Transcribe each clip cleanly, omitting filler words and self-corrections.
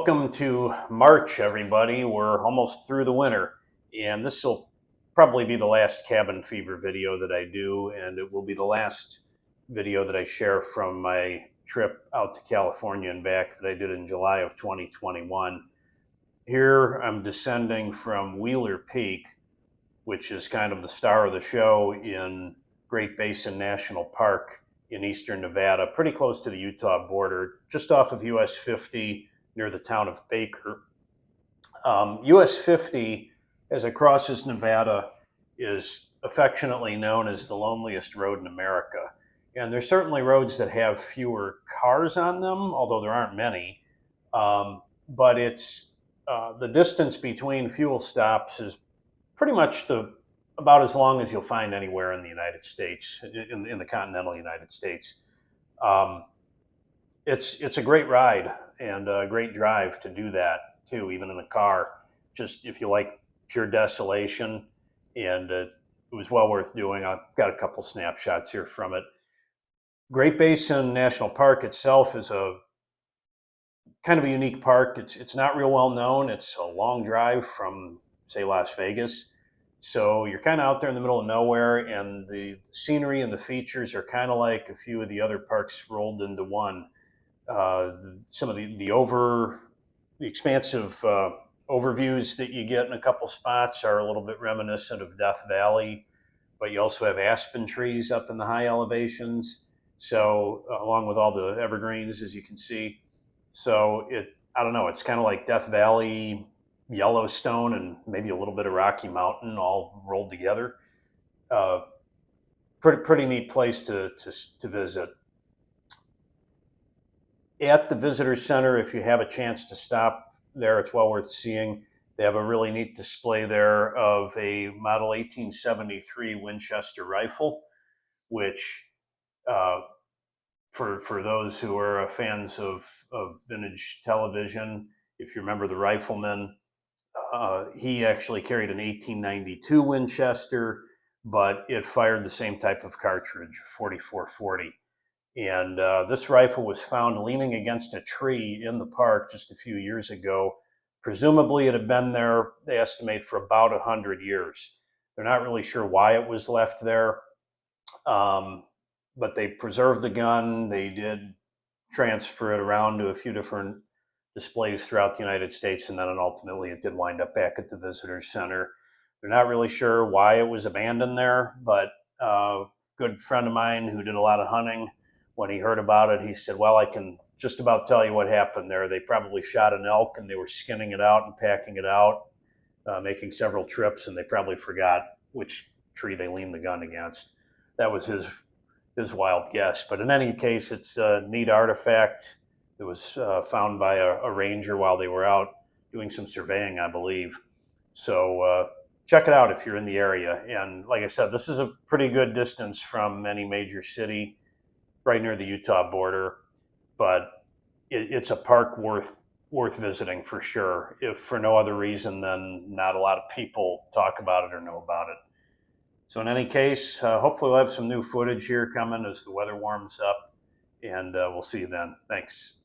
Welcome to March, everybody. We're almost through the winter, and this will probably be the last cabin fever video that I do, and it will be the last video that I share from my trip out to California and back that I did in July of 2021. Here I'm descending from Wheeler Peak, which is kind of the star of the show in Great Basin National Park in eastern Nevada, pretty close to the Utah border, just off of US 50 near the town of Baker. US 50, as it crosses Nevada, is affectionately known as the loneliest road in America. And there's certainly roads that have fewer cars on them, although there aren't many. But it's the distance between fuel stops is pretty much about as long as you'll find anywhere in the United States, in the continental United States. It's a great ride and a great drive to do that too, even in a car. Just if you like pure desolation, and it was well worth doing. I've got a couple snapshots here from it. Great Basin National Park itself is a kind of a unique park. It's not real well known. It's a long drive from, say, Las Vegas. So you're kind of out there in the middle of nowhere, and the scenery and the features are kind of like a few of the other parks rolled into one. Some of the expansive overviews that you get in a couple spots are a little bit reminiscent of Death Valley, but you also have aspen trees up in the high elevations. So along with all the evergreens, as you can see. So I don't know, it's kind of like Death Valley, Yellowstone, and maybe a little bit of Rocky Mountain all rolled together. Pretty neat place to visit. At the visitor center, if you have a chance to stop there, it's well worth seeing. They have a really neat display there of a model 1873 Winchester rifle, which for those who are fans of vintage television, if you remember the Rifleman, he actually carried an 1892 Winchester, but it fired the same type of cartridge, 4440. And this rifle was found leaning against a tree in the park just a few years ago. Presumably it had been there, they estimate, for about 100 years. They're not really sure why it was left there, but they preserved the gun. They did transfer it around to a few different displays throughout the United States, and then ultimately it did wind up back at the visitor center. They're not really sure why it was abandoned there, but a good friend of mine who did a lot of hunting, when he heard about it, he said, well, I can just about tell you what happened there. They probably shot an elk and they were skinning it out and packing it out, making several trips, and they probably forgot which tree they leaned the gun against. That was his wild guess. But in any case, it's a neat artifact. It was found by a ranger while they were out doing some surveying, I believe. So check it out if you're in the area. And like I said, this is a pretty good distance from any major city, right near the Utah border, but it's a park worth visiting for sure, if for no other reason than not a lot of people talk about it or know about it. So in any case, hopefully we'll have some new footage here coming as the weather warms up, and we'll see you then. Thanks.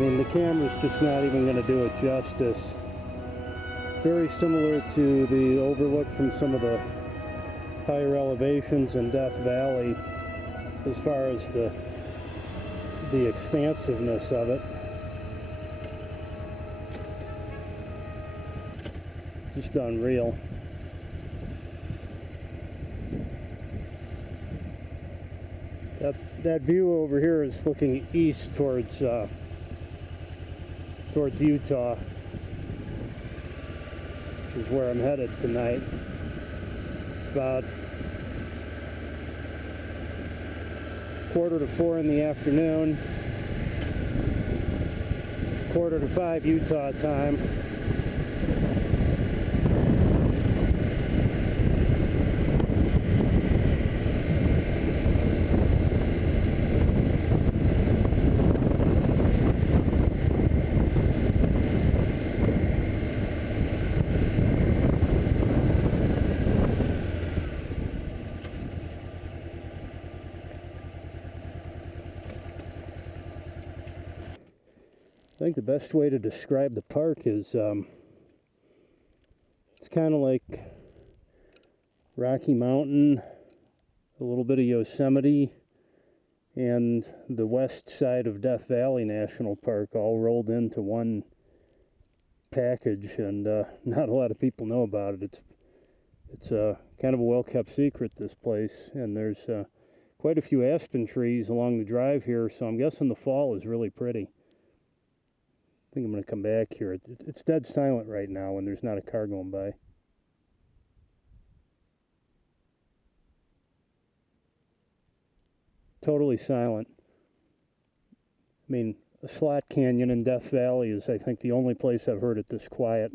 mean, the camera's just not even going to do it justice. Very similar to the overlook from some of the higher elevations in Death Valley as far as the expansiveness of it. Just unreal. That view over here is looking east towards Utah, which is where I'm headed tonight. It's about 3:45 in the afternoon, 4:45 Utah time. I think the best way to describe the park is it's kind of like Rocky Mountain, a little bit of Yosemite, and the west side of Death Valley National Park all rolled into one package, and not a lot of people know about it. It's kind of a well-kept secret, this place, and there's quite a few aspen trees along the drive here, so I'm guessing the fall is really pretty. I think I'm going to come back here. It's dead silent right now when there's not a car going by. Totally silent. I mean, a slot canyon in Death Valley is, I think, the only place I've heard it this quiet.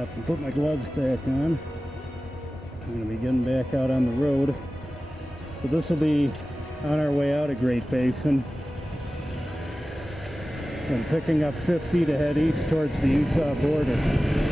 stop and put my gloves back on. I'm going to be getting back out on the road. So this will be on our way out of Great Basin. And picking up 50 to head east towards the Utah border.